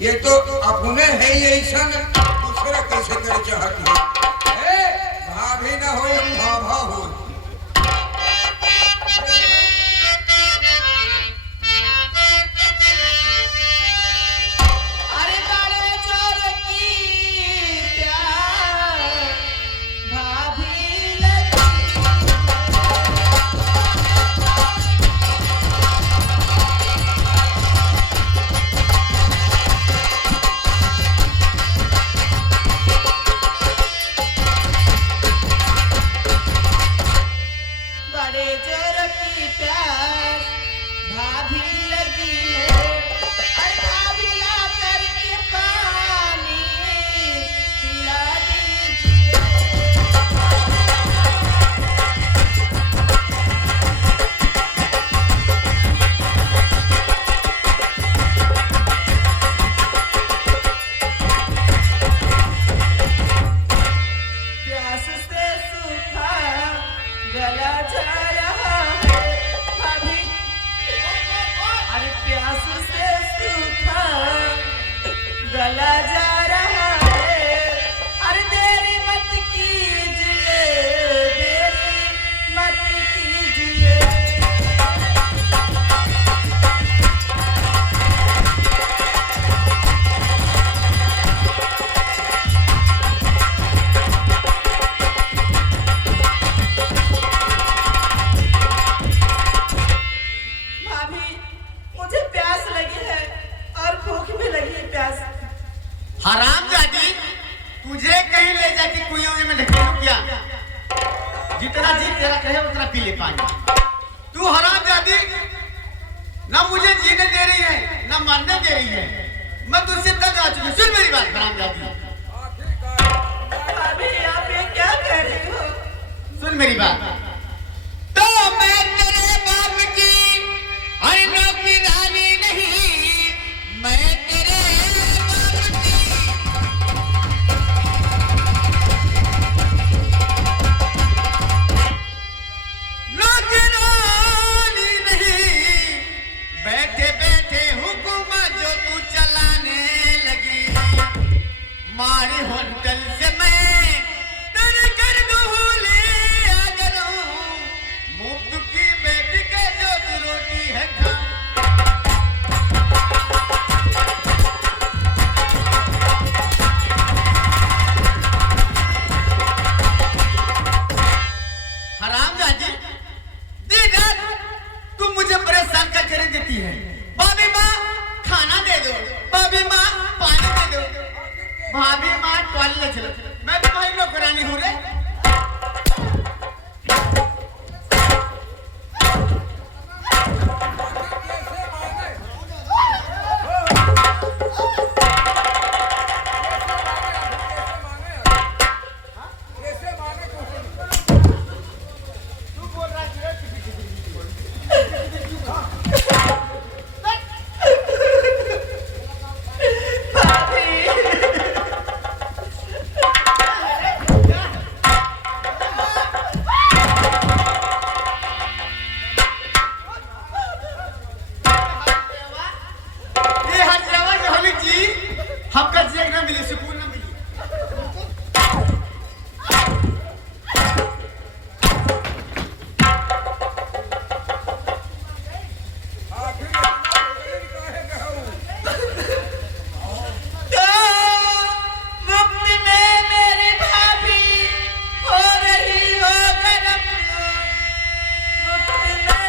ये तो अपने है ये ऐसा दूसरा कैसे कर चाहती है भाभी ना हो या भाभा हो। जितना जी तेरा कहे उतना पी ले पानी। तू हरामजादी ना मुझे जीने दे रही है ना मरने दे रही है। मैं तुझसे तंग आ चुकी। सुन मेरी बात हरामजादी। अभी आप ये क्या कह रहे हो? सुन मेरी बात। तो मैं तेरे बाप की आईनों की रानी नहीं, मैं मारी होटल से मैं तेरे घर दूल्हे आ गलूं, मुफ्त की बैठ के जो रोटी है खा। हरामजादी, दिन रात तुम मुझे परेशान कर देती है। भाभी माँ खाना दे दो, भाभी माँ पानी दे दो, भाभी माँ टॉयलेट चलो। मैं तुम्हारी नौकरानी हूँ रे। हमका जेग ना मिले, सुकून ना मिले। मुफ्त में मेरी भाभी हो रही हो गरम, मुफ्त में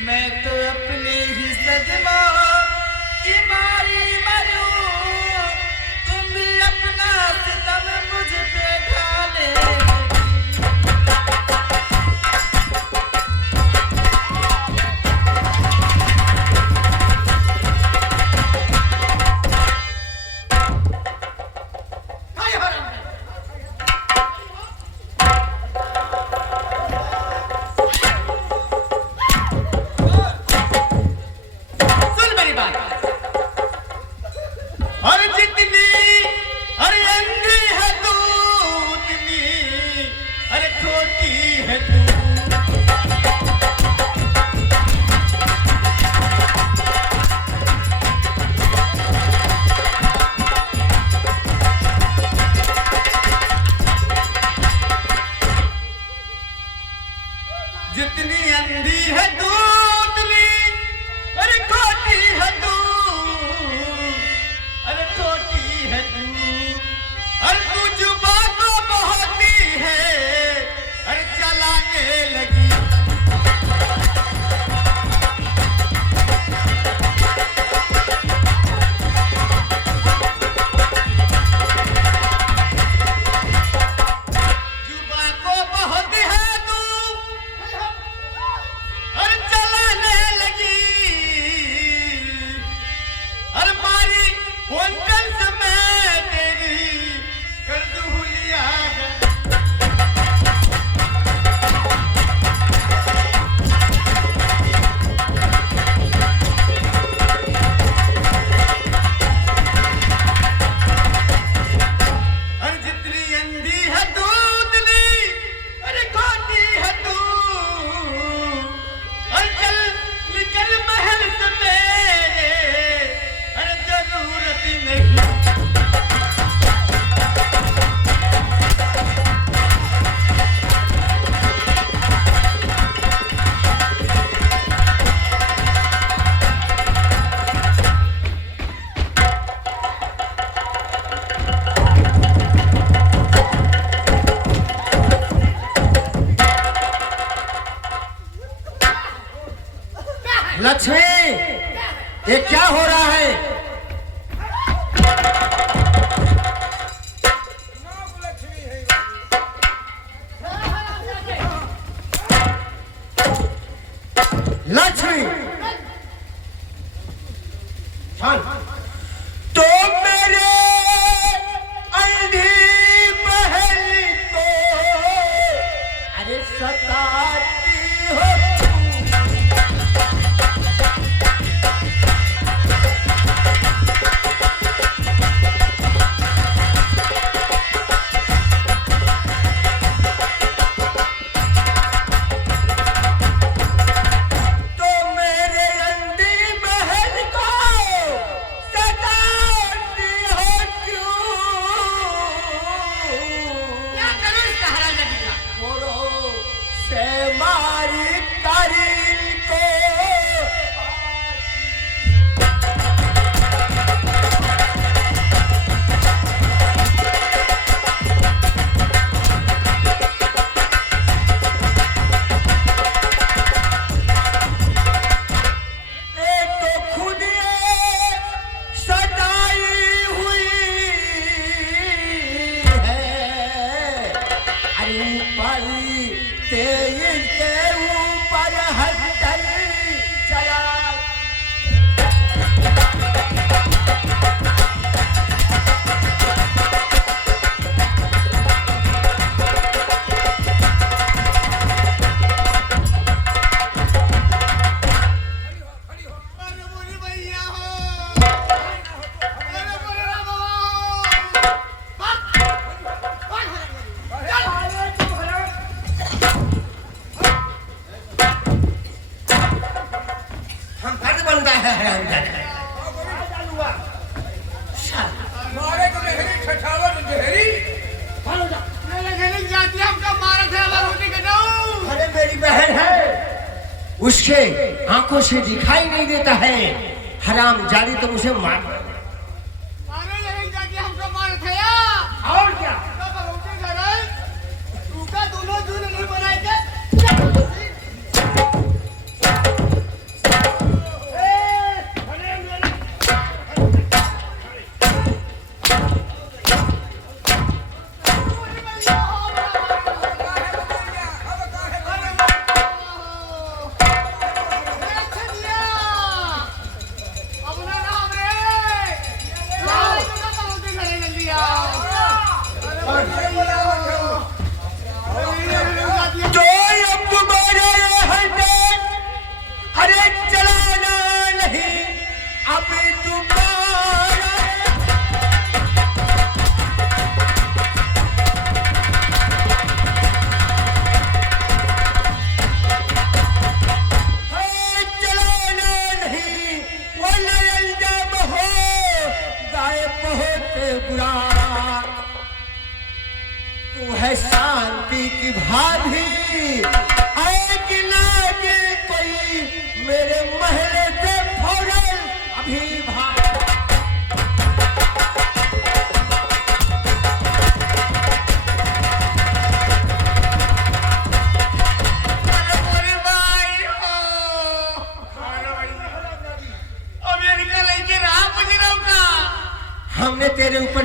मैं तो अपने ही सदमा की मारी मरूं, तुम भी अपना सितम मुझ पे ढाले। जितनी अंधी है तू उतनी अरे खोटी है तू, अरे खोटी है तू, अरे तू जुबान को बहती है अरे चलाने लगी। लक्ष्मी, ये क्या हो रहा है? लक्ष्मी है लक्ष्मी तो मेरे अंधी महल को अरे सताती हो। तेज के ऊपर हत्तर चला। उसके आंखों से दिखाई नहीं देता है, हराम जादी तो मुझे मार हमको मार थया और क्या तू का दोनों दूर नहीं बनाएगा।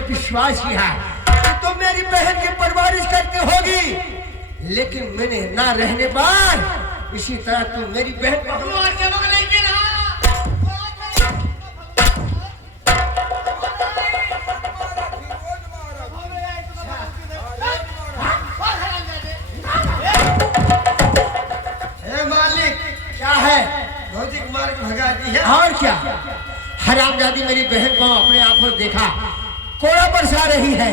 पर विश्वास किया कि तुम मेरी बहन की परवरिश करके होगी, लेकिन मैंने ना रहने पर इसी तरह तुम मेरी बहन को मालिक क्या है? भौजी कुमार को भगा दी है। और क्या? हरामजादी मेरी बहन को अपने आंखों से देखा कोड़ा बरसा रही है।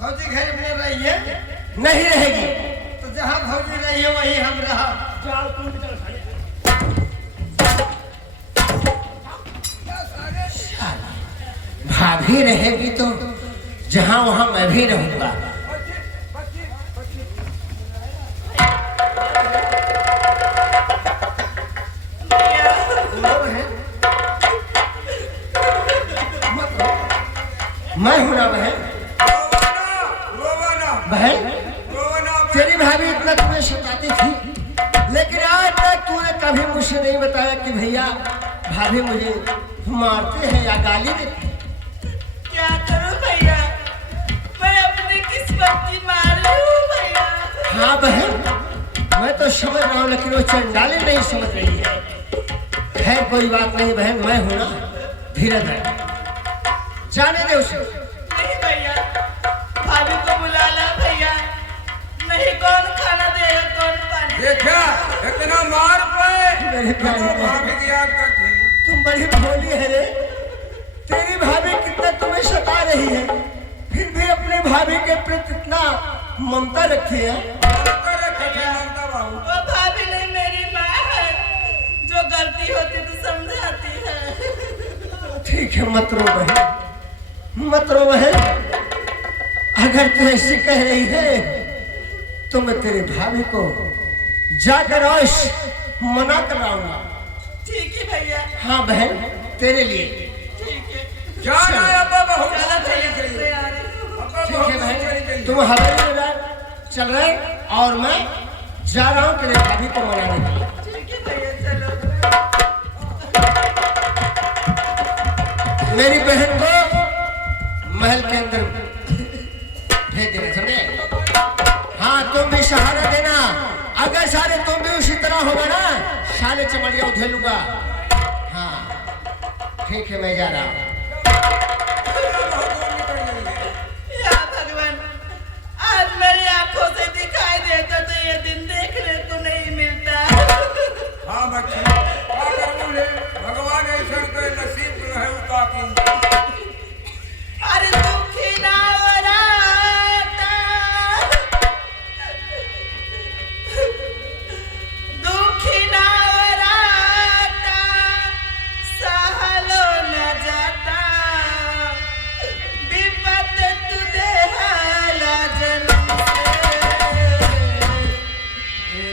भौजी घर में रही है? नहीं रहेगी। तो जहाँ भौजी रही है वहीं हम रहा। भाभी रहेगी तो जहाँ वहाँ मैं भी रहूंगा। मैं हूं ना बहन। बहन, तेरी भाभी इतना तुम्हें सताती थी, लेकिन आज तक तूने कभी मुझसे नहीं बताया कि भैया भाभी मुझे मारते हैं या गाली देते हैं। क्या करूं भैया, मैं अपनी किस्मत की मारी हूं भैया। हाँ बहन, मैं तो समझ रहा हूँ, लेकिन वो चंडाली नहीं समझ रही है। खैर कोई बात नहीं बहन, मैं हूं ना, धीरज है, जाने दे उसे। नहीं भैया, भाभी को बुला ला भैया, नहीं कौन खाना देगा कौन पानी। देखा इतना मार पे मेरे प्यारे तो भाभी की याद करती। तुम बड़ी भोली है रे। तेरी भाभी कितना तुम्हें सता रही है, फिर भी अपने भाभी के प्रति इतना ममता रखी है। वो भाभी नहीं मेरी माँ है, जो गलती होती तो समझाती है। ठीक है मत रो बहन, मत रो बहन। अगर तू ऐसी कह रही है तो मैं तेरी भाभी को जाकर औश मना कर लाऊंगा। ठीक है भैया। हाँ बहन, तेरे लिए। ठीक है जाना है अब्बा, बहुत चलो चली भैया, गई। तैयार है। अब्बा ठीक बहुत है चली बहन, गई। तुम हवेली में चल रहे और मैं जा रहा हूँ तेरे भाभी को मनाने के लिए। ठीक है भैया, चलो। मेरी बहन को महल के अंदर भेज देना, समझे? हाँ तुम भी सहारा देना। अगर सारे तुम भी उसी तरह होगा ना, साले चमड़िया उधेलूंगा। हाँ ठीक है, मैं जा रहा हूँ। या भगवान, आज मेरी आंखों से दिखाई देता तो ये दिन देखने को नहीं मिलता। हाँ बच्ची, क्या करूं ले? भगवान ऐसा कोई नसीब है उसका की। अरे दुखी ना हो राता, दुखी ना हो राता, सहलो न जाता, विपत तुझे हाला जन्म से।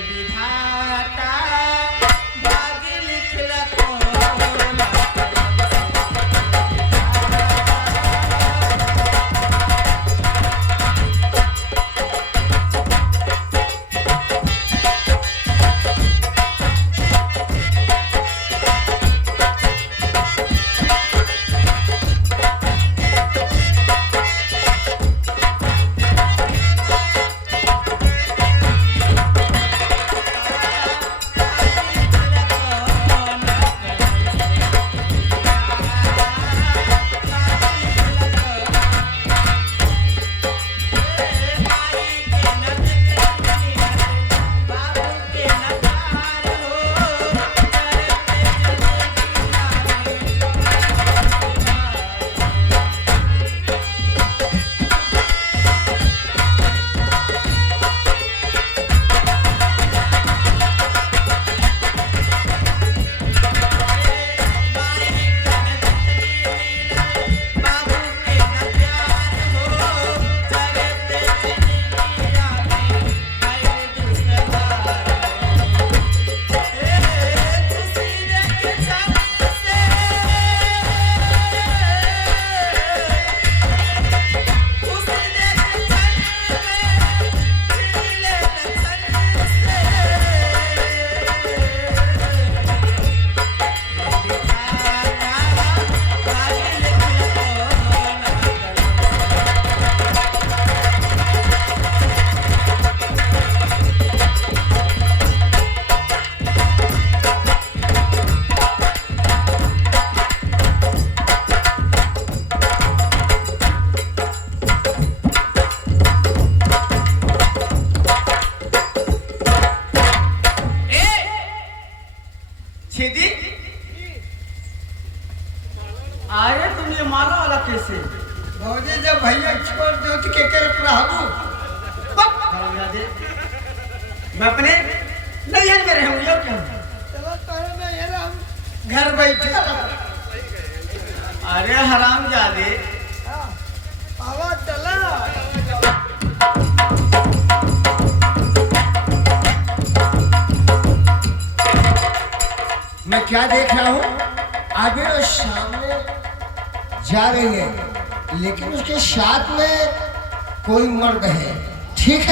कैसे भौजी जब भैया छोड़ दो तो के कर रहबू हरामजादे मैं अपने नैहर में रहूंगी और क्या चलो कहे मैं ये हम घर बैठे अरे हरामजादे आवा चला मैं क्या देख रहा हूँ अभी वो सामने जा रही है लेकिन उसके साथ में कोई मर्द है ठीक है